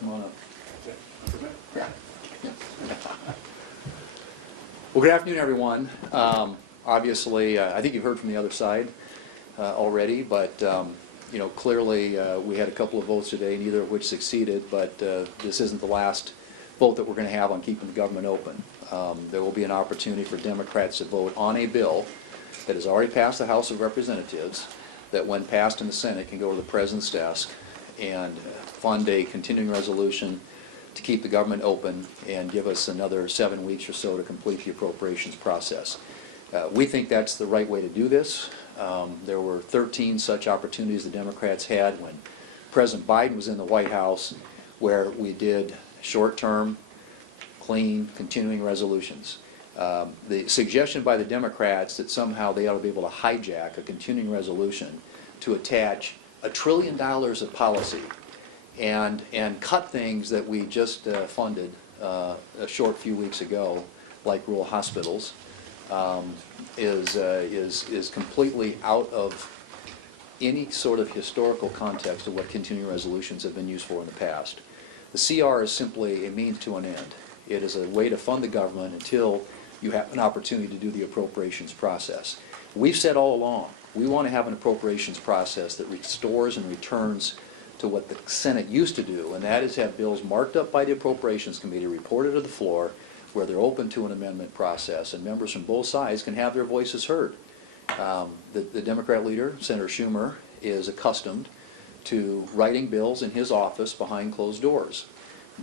Come on up. Yeah. Well, good afternoon, everyone. Obviously, I think you've heard from the other side already, but you know, clearly we had a couple of votes today, neither of which succeeded. But this isn't the last vote that we're going to have on keeping the government open. There will be an opportunity for Democrats to vote on a bill that has already passed the House of Representatives, that when passed in the Senate can go to the President's desk and fund a continuing resolution to keep the government open and give us another 7 weeks or so to complete the appropriations process. We think that's the right way to do this. There were 13 such opportunities the Democrats had when President Biden was in the White House, where we did short-term, clean, continuing resolutions. The suggestion by the Democrats that somehow they ought to be able to hijack a continuing resolution to attach $1 trillion of policy and cut things that we just funded a short few weeks ago, like rural hospitals, is completely out of any sort of historical context of what continuing resolutions have been used for in the past. The CR is simply a means to an end. It is a way to fund the government until you have an opportunity to do the appropriations process. We've said all along, we want to have an appropriations process that restores and returns to what the Senate used to do, and that is have bills marked up by the Appropriations Committee, reported to the floor, where they're open to an amendment process, and members from both sides can have their voices heard. The Democrat leader, Senator Schumer, is accustomed to writing bills in his office behind closed doors.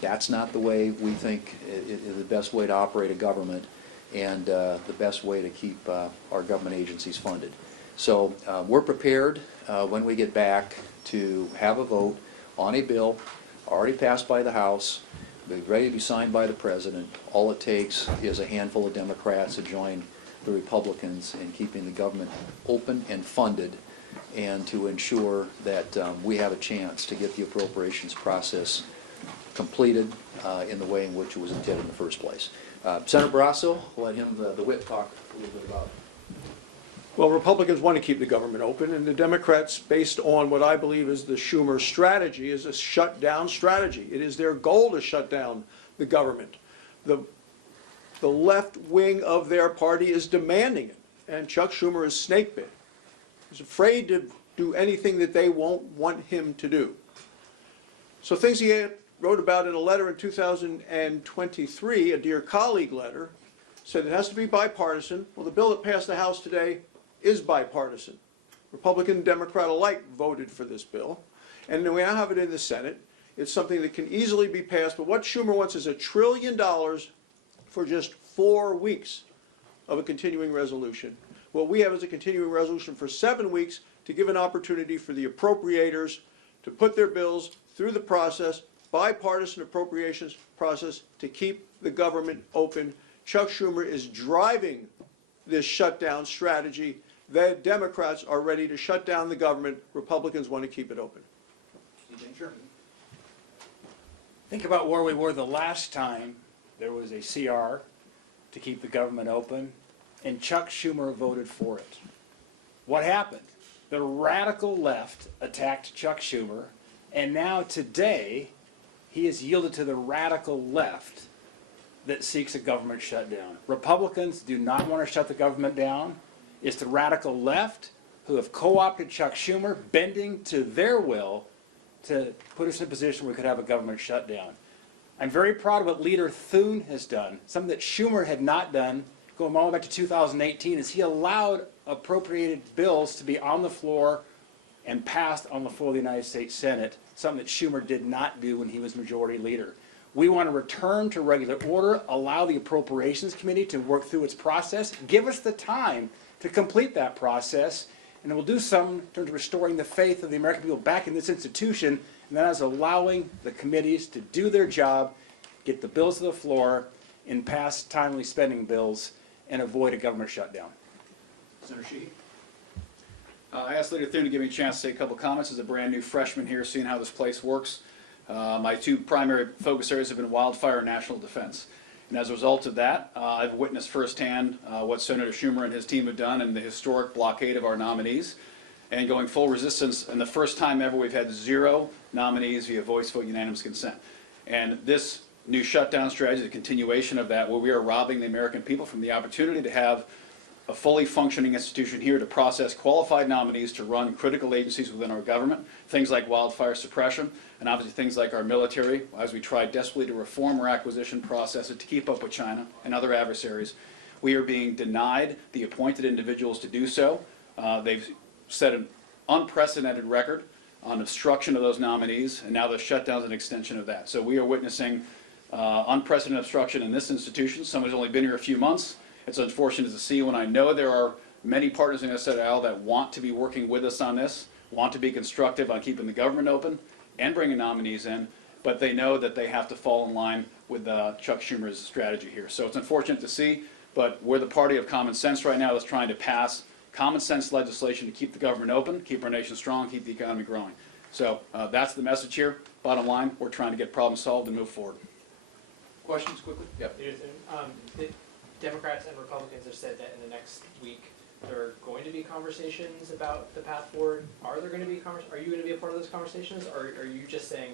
That's not the way we think is the best way to operate a government and the best way to keep our government agencies funded. So we're prepared when we get back to have a vote on a bill already passed by the House, ready to be signed by the President. All it takes is a handful of Democrats to join the Republicans in keeping the government open and funded, and to ensure that we have a chance to get the appropriations process completed in the way in which it was intended in the first place. Senator Barrasso, we'll let him, the whip, talk a little bit about it. Well, Republicans want to keep the government open, and the Democrats, based on what I believe is the Schumer strategy, is a shutdown strategy. It is their goal to shut down the government. The left wing of their party is demanding it, and Chuck Schumer is snakebit. He's afraid to do anything that they won't want him to do. So things he wrote about in a letter in 2023, a Dear Colleague letter, said it has to be bipartisan. Well, the bill that passed the House today is bipartisan. Republican and Democrat alike voted for this bill. And we now have it in the Senate. It's something that can easily be passed, but what Schumer wants is $1 trillion for just 4 weeks of a continuing resolution. What we have is a continuing resolution for 7 weeks to give an opportunity for the appropriators to put their bills through the process, bipartisan appropriations process, to keep the government open. Chuck Schumer is driving this shutdown strategy. The Democrats are ready to shut down the government. Republicans want to keep it open. Think about where we were the last time there was a CR to keep the government open, and Chuck Schumer voted for it. What happened? The radical left attacked Chuck Schumer, and now today he has yielded to the radical left that seeks a government shutdown. Republicans do not want to shut the government down. It's the radical left who have co-opted Chuck Schumer, bending to their will to put us in a position where we could have a government shutdown. I'm very proud of what Leader Thune has done, something that Schumer had not done, going all the way back to 2018, is he allowed appropriated bills to be on the floor and passed on the floor of the United States Senate, something that Schumer did not do when he was majority leader. We want to return to regular order, allow the Appropriations Committee to work through its process, give us the time to complete that process, and it will do something in terms of restoring the faith of the American people back in this institution, and that is allowing the committees to do their job, get the bills to the floor, and pass timely spending bills, and avoid a government shutdown. Senator Sheehy. I asked Leader Thune to give me a chance to say a couple comments as a brand new freshman here, seeing how this place works. My two primary focus areas have been wildfire and national defense. And as a result of that, I've witnessed firsthand what Senator Schumer and his team have done in the historic blockade of our nominees, and going full resistance. And the first time ever we've had 0 nominees via voice vote unanimous consent. And this new shutdown strategy is a continuation of that, where we are robbing the American people from the opportunity to have a fully functioning institution here to process qualified nominees to run critical agencies within our government, things like wildfire suppression, and obviously things like our military, as we try desperately to reform our acquisition processes to keep up with China and other adversaries. We are being denied the appointed individuals to do so. They've set an unprecedented record on obstruction of those nominees, and now the shutdown is an extension of that. So we are witnessing unprecedented obstruction in this institution. Somebody's only been here a few months. It's unfortunate to see when I know there are many partners in SNL that want to be working with us on this, want to be constructive on keeping the government open and bringing nominees in, but they know that they have to fall in line with Chuck Schumer's strategy here. So it's unfortunate to see, but we're the party of common sense right now that's trying to pass common sense legislation to keep the government open, keep our nation strong, keep the economy growing. So that's the message here. Bottom line, we're trying to get problems solved and move forward. Questions quickly? Yep. The Democrats and Republicans have said that in the next week there are going to be conversations about the path forward. Are there going to be are you going to be a part of those conversations, or are you just saying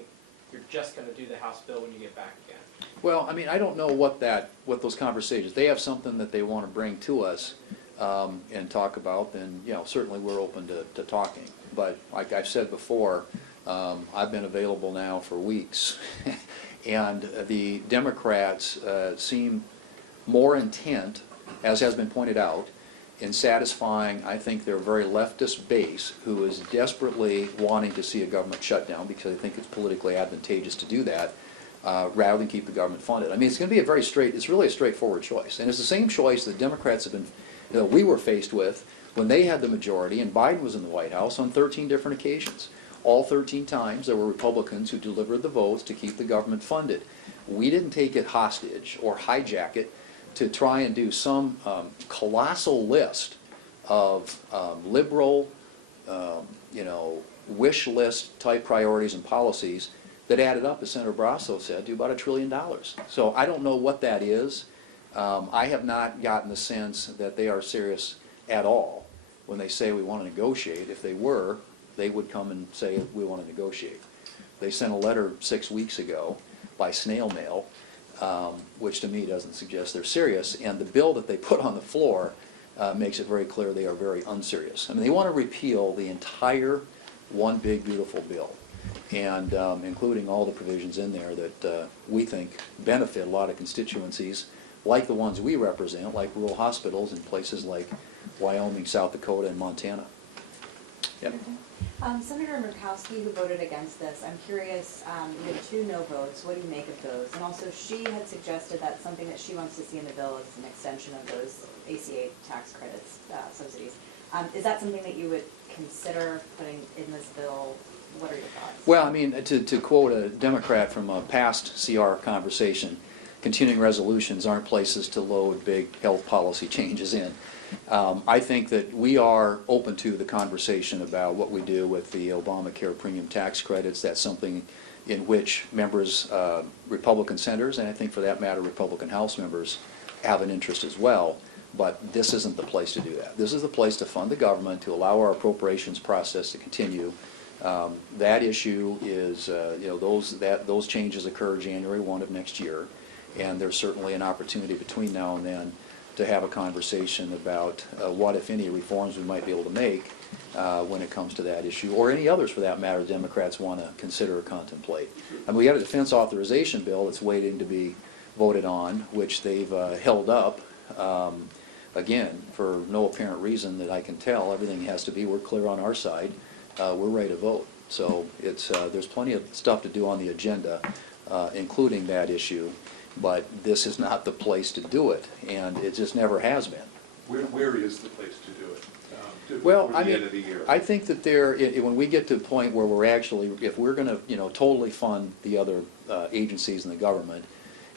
you're just going to do the House bill when you get back again? Well, I mean, I don't know what those conversations, they have something that they want to bring to us and talk about, then, you know, certainly we're open to talking. But like I've said before, I've been available now for weeks, and the Democrats seem more intent, as has been pointed out, in satisfying, I think, their very leftist base, who is desperately wanting to see a government shutdown because they think it's politically advantageous to do that, rather than keep the government funded. I mean, it's going to be it's really a straightforward choice. And it's the same choice that Democrats have been, we were faced with when they had the majority and Biden was in the White House on 13 different occasions. All 13 times there were Republicans who delivered the votes to keep the government funded. We didn't take it hostage or hijack it to try and do some colossal list of liberal, wish list type priorities and policies that added up, as Senator Brasso said, to about $1 trillion. So I don't know what that is. I have not gotten the sense that they are serious at all when they say we want to negotiate. If they were, they would come and say we want to negotiate. They sent a letter 6 weeks ago by snail mail, which to me doesn't suggest they're serious, and the bill that they put on the floor makes it very clear they are very unserious. I mean, they want to repeal the entire one big beautiful bill, and including all the provisions in there that we think benefit a lot of constituencies like the ones we represent, like rural hospitals in places like Wyoming, South Dakota, and Montana. Yep. Senator Murkowski, who voted against this, I'm curious, you had 2 no votes. What do you make of those? And also, she had suggested that something that she wants to see in the bill is an extension of those ACA tax credits, subsidies. Is that something that you would consider putting in this bill? What are your thoughts? Well, I mean, to quote a Democrat from a past CR conversation, continuing resolutions aren't places to load big health policy changes in. I think that we are open to the conversation about what we do with the Obamacare premium tax credits. That's something in which members, Republican senators, and I think for that matter Republican House members, have an interest as well. But this isn't the place to do that. This is the place to fund the government, to allow our appropriations process to continue. That issue is, those changes occur January 1 of next year, and there's certainly an opportunity between now and then to have a conversation about what, if any, reforms we might be able to make when it comes to that issue, or any others for that matter Democrats want to consider or contemplate. I mean, we got a defense authorization bill that's waiting to be voted on, which they've held up, again, for no apparent reason that I can tell. Everything has to be, we're clear on our side, we're ready to vote. So it's there's plenty of stuff to do on the agenda, including that issue. But this is not the place to do it, and it just never has been. Where is the place to do it? Well, before I the mean, end of the year? I think that when we get to the point where we're actually, if we're going to, totally fund the other agencies in the government,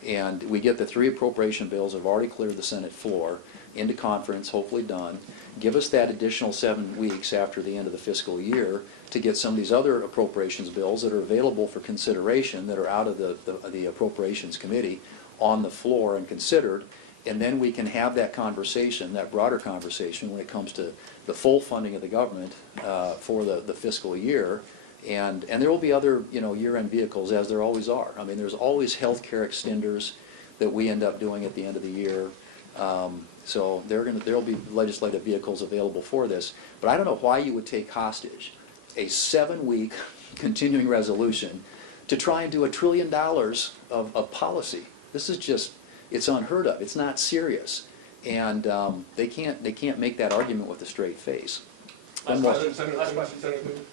and we get the 3 appropriation bills that have already cleared the Senate floor into conference, hopefully done, give us that additional 7 weeks after the end of the fiscal year to get some of these other appropriations bills that are available for consideration, that are out of the Appropriations Committee, on the floor and considered, and then we can have that conversation, that broader conversation, when it comes to the full funding of the government for the fiscal year, And there will be other, year-end vehicles, as there always are. I mean, there's always healthcare extenders that we end up doing at the end of the year. So there'll be legislative vehicles available for this. But I don't know why you would take hostage a 7-week continuing resolution to try and do $1 trillion of policy. This is just, it's unheard of. It's not serious. And they can't make that argument with a straight face. Last One more. question, Senator Thune.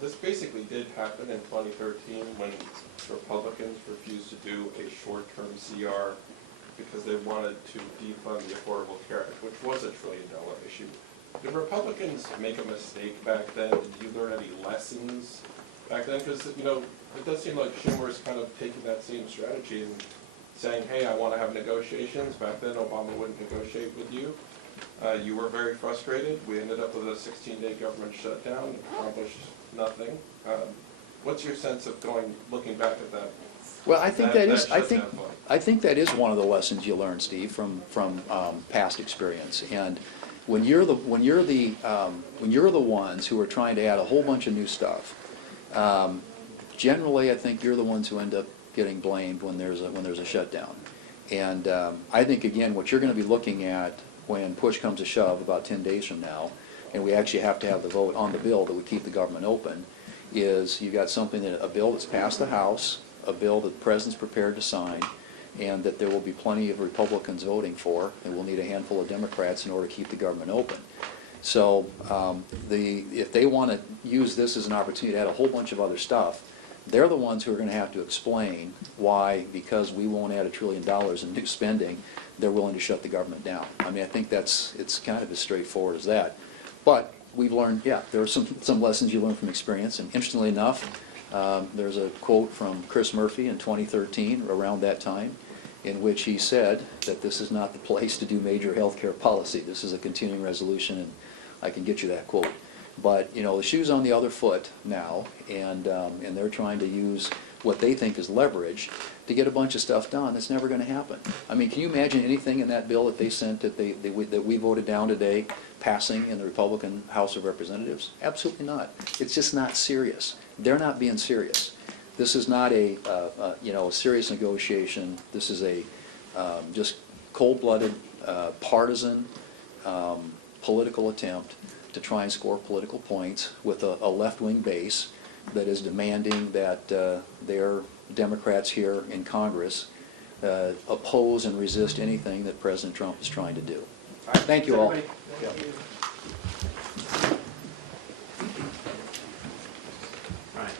This basically did happen in 2013 when Republicans refused to do a short-term CR because they wanted to defund the Affordable Care Act, which was $1 trillion issue. Did Republicans make a mistake back then? Did you learn any lessons back then? Because, it does seem like Schumer's kind of taking that same strategy and saying, hey, I want to have negotiations. Back then, Obama wouldn't negotiate with you. You were very frustrated. We ended up with a 16-day government shutdown, accomplished nothing. What's your sense of looking back at that? Well, I think that is, I think, shutdown point? I think that is one of the lessons you learn, Steve, from past experience. And when you're the ones who are trying to add a whole bunch of new stuff, generally, I think you're the ones who end up getting blamed when there's a shutdown. And I think, again, what you're going to be looking at when push comes to shove about 10 days from now, and we actually have to have the vote on the bill that would keep the government open, is you got a bill that's passed the House, a bill that the President's prepared to sign, and that there will be plenty of Republicans voting for, and we'll need a handful of Democrats in order to keep the government open. So if they want to use this as an opportunity to add a whole bunch of other stuff, they're the ones who are going to have to explain why, because we won't add $1 trillion in new spending, they're willing to shut the government down. I mean, I think it's kind of as straightforward as that. But we've learned, yeah, there are some lessons you learn from experience, and interestingly enough, there's a quote from Chris Murphy in 2013, around that time, in which he said that this is not the place to do major health care policy. This is a continuing resolution, and I can get you that quote. But, the shoe's on the other foot now, and they're trying to use what they think is leverage to get a bunch of stuff done that's never going to happen. I mean, can you imagine anything in that bill that they sent that we voted down today passing in the Republican House of Representatives? Absolutely not. It's just not serious. They're not being serious. This is not a serious negotiation. This is a just cold-blooded, partisan, political attempt to try and score political points with a left-wing base that is demanding that their Democrats here in Congress oppose and resist anything that President Trump is trying to do. Thank you all. Thank you. Right.